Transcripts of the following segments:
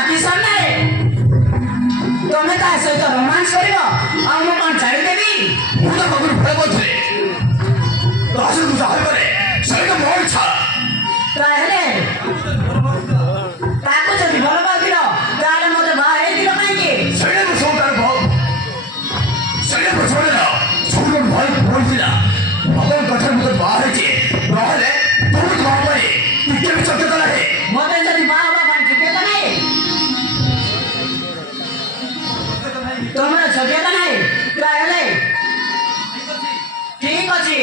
ବାକି ସାମ୍ନାରେ ତମେ ତା ସହିତ ରୋମାନ୍ସ କରିବ ଆଉ ମୁଁ କଣ ଛାଡ଼ିଦେବି? ମୁଁ ତ ପାଖରୁ ଭୟ କରୁଥିଲି ତୁ ଯାହା କରେ ସେଇଟା ମୋ ଇଚ୍ଛା। ତାହେଲେ ତାକୁ ଯଦି ଭଲ ପାଉଥିଲ ତାହେଲେ ମତେ ବାହା ହେଇଥିଲ କାହିଁକି? ସେଇଟା ତ ସବୁ ତାର ଭୟ ସେଇଟା ତ ଶୁଣେ ନା ସବୁଠୁ ଭୟ ପଡ଼ିଥିଲା ଭଗବାନ କଥାରେ ମୋତେ ବାହା ହେଇଛି ନହେଲେ ତୁ କଣ ପାଇଁ ଟିକେ ବି ସତ୍ୟତା ନାହିଁ। ମତେ ଯଦି ବାହା ହବା ପାଇଁ ଯୋଗ୍ୟତା ନାହିଁ ତମର ଯୋଗ୍ୟତା ନାହିଁ ତାହେଲେ ଠିକ ଅଛି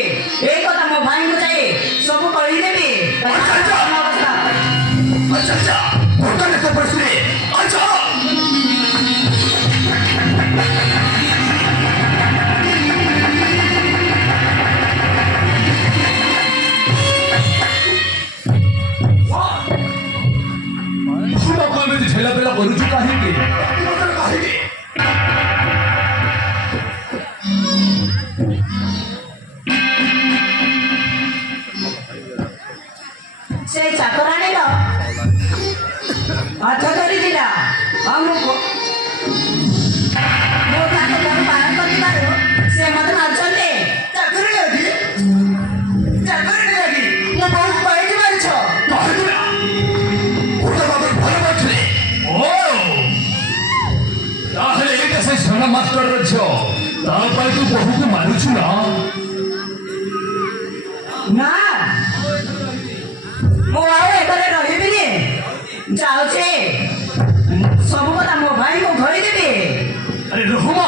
ଏଇ କଥା ମୋ ଭାଇଙ୍କୁ ଯାଇ ସବୁ କହିଦେବି। ଆଚ୍ଛା ଆଚ୍ଛା ବର୍ତ୍ତମାନ ଏତେ ପରିସ୍ଥିତି ଆଚ୍ଛା ଏମିତି ଝେଲା ପେଲା କରୁଛୁ କାହିଁକି? କାହିଁକି ସେଇ ଚାକରାଣୀର ହାତ ଧରିଥିଲା ଆଉ ମୁଁ ତାଙ୍କ ଘରୁ ବାହାର କରିଥିବାରୁ ସେ ମତେ ମାରୁଛନ୍ତି। ଚାକରାଣୀ ଅଛି ଚାକରାଣୀ ଅଛି ମୋ ବୋଉକୁ କହିକି ମାରିଛ। ତାହେଲେ ଏଇଟା ସେ ସୋନା ମାଷ୍ଟରର ଝିଅ ତା ପାଇଁ ତୁ ବୋହୂକୁ ମାରୁଛୁ ନା? ନା ମୁଁ ଆଉ ଏଠାରେ ରହିବିନି ଯାଉଛି ସବୁ କଥା ମୋ ଭାଇଙ୍କୁ କହିଦେବି। ଆରେ ରହୁମା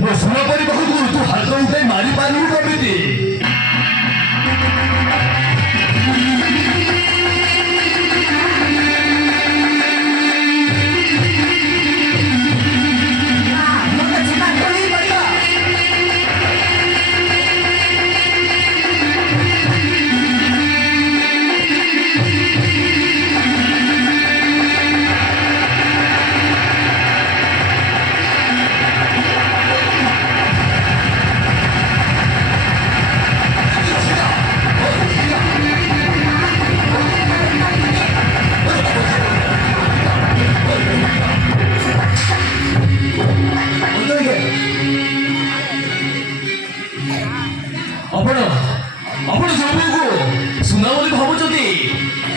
ମୋ ସୁନା ପରି ବୋହୂକୁ ତୁ ହାତ ଉଠାଇ ମାରି ପାରିବୁ କେମିତି? ଆପଣ ସବୁକୁ ସୁନା ବୋଲି ଭାବୁଛନ୍ତି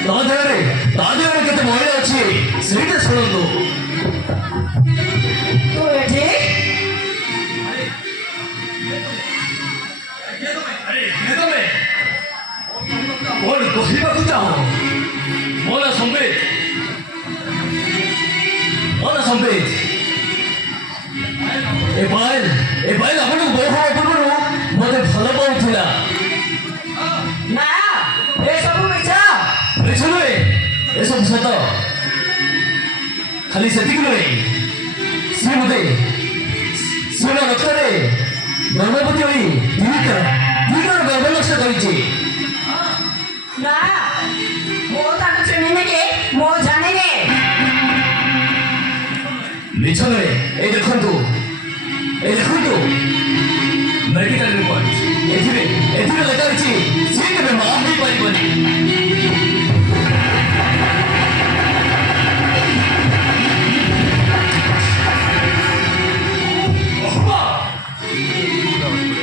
ତା ଦେହରେ କେତେ ମହିଳା ଅଛି ସେଇଟା ଶୁଣନ୍ତୁ। ତୁ ଏଠି କଣ କହିବାକୁ ଚାହଁ? ମୋ ନା ସମ୍ବିତ ଏ ପାଏଲ ଆପଣଙ୍କୁ ବୋହୂ ହେବା ପୂର୍ବରୁ ମୋତେ ଭଲ ପାଉଥିଲା। ନା ଏସବୁ ମିଛ ନୁହେଁ ଏସବୁ ସତ। ଖାଲି ସେତିକି ନୁହେଁ ସେ ମୋତେ ସ୍ୱର୍ଣ୍ଣ ରକ୍ତରେ ଗର୍ଭବତୀ ହୋଇ ଦୁଇଥର ଗର୍ଭ ନଷ୍ଟ କରିଛି। ନା ମୁଁ ତାକୁ ଚିହ୍ନିନି କି ମୁଁ ଜାଣିନି। ମିଛ ନୁହେଁ ଏଇ ଦେଖନ୍ତୁ ମେଡିକାଲ ରିପୋର୍ଟ ଏଥିରେ ଲେଖା ଅଛି ସେ କେବେ ମା ହେଇପାରିବନି।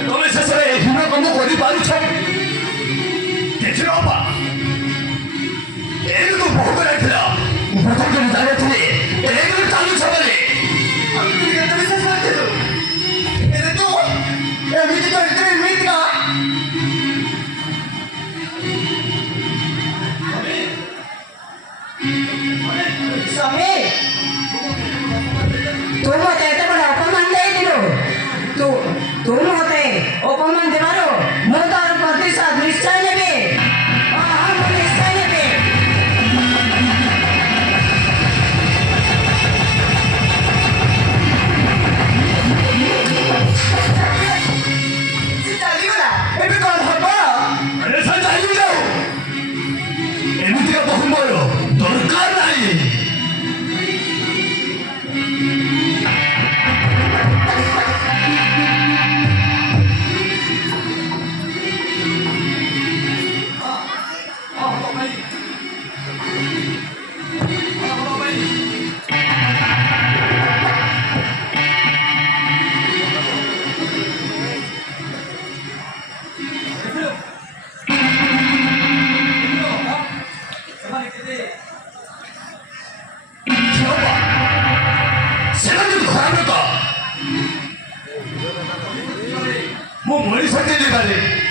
ତମେ ଶେଷରେ ଏ ହୀନ କାମ କରିପାରୁଛ କିଛି ନବା ଏଇଠି ତୁ ବହୁତ ଯାଇଥିଲା ପ୍ରଥମ ଜାଣିଥିଲି ଏଇଠି ଚାଲୁଛ ବୋଲି ଏମିତି କରିଥିଲେ ଏମିତି ନା ସ୍ୱାମୀ ତୁ ମତେ ଏତେ ବଡ଼ ଅପମାନ ଦେଇଥିଲୁ। ତୁ ମତେ ଅପମାନ ଦେବାରୁ ମୁଁ ତାର ପ୍ରତିଶୋଧ ନିଶ୍ଚୟ ନେବି। ମୁଁ ନିଶ୍ଚୟ ନେବି। ଚାଲିଗଲା ଏବେ କଣ ହବ? ଏମିତିକା ବହୁ ମୋର ଦରକାର ନାହିଁ। 던지지 말래.